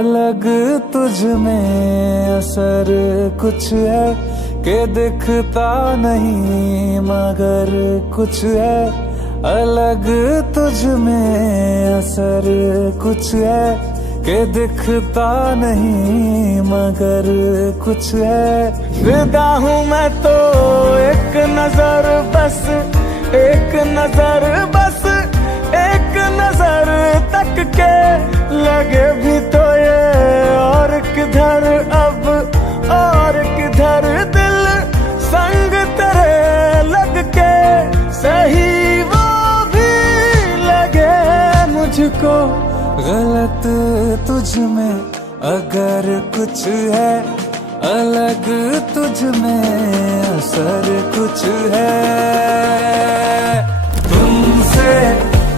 अलग तुझ में असर कुछ है कि दिखता नहीं मगर कुछ है। अलग तुझ में असर कुछ है कि दिखता नहीं मगर कुछ है। फिदा हूँ मैं तो एक नजर बस, एक नजर बस, एक नजर तक के लगे भी तो ये और किधर अब और किधर दिल संग तेरे लग के सही वो भी लगे मुझको। गलत तुझ में अगर कुछ है, अलग तुझ में असर कुछ है। तुमसे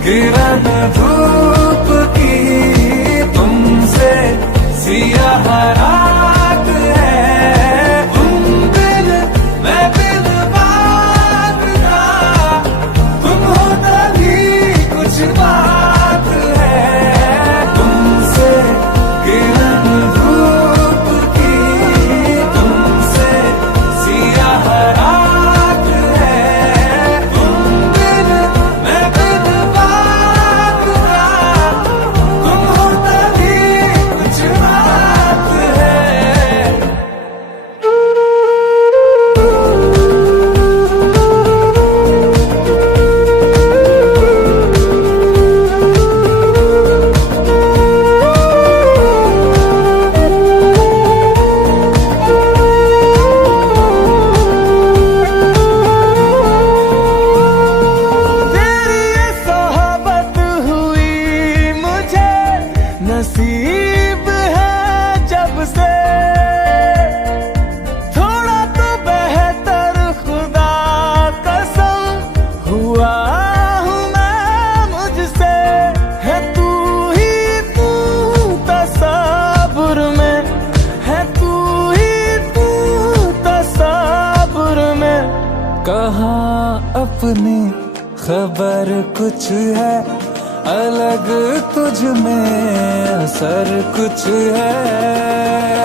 किरण धूप की, तुमसे सियाह रात है। तुम बिन मैं बिन बात का, तुम हो तभी कुछ बात है। तुमसे किरण धूप की, तुमसे सियाह रात है। तुम बिन मैं बिन बात का, तुम हो तभी कुछ बात है। नसीब है जब से थोड़ा तो बेहतर, खुदा कसम हुआ हूँ मैं मुझसे। है तू ही तू तसव्वुर में, है तू ही तू तसव्वुर में। कहाँ अपनी खबर कुछ है, अलग तुझ में असर कुछ है।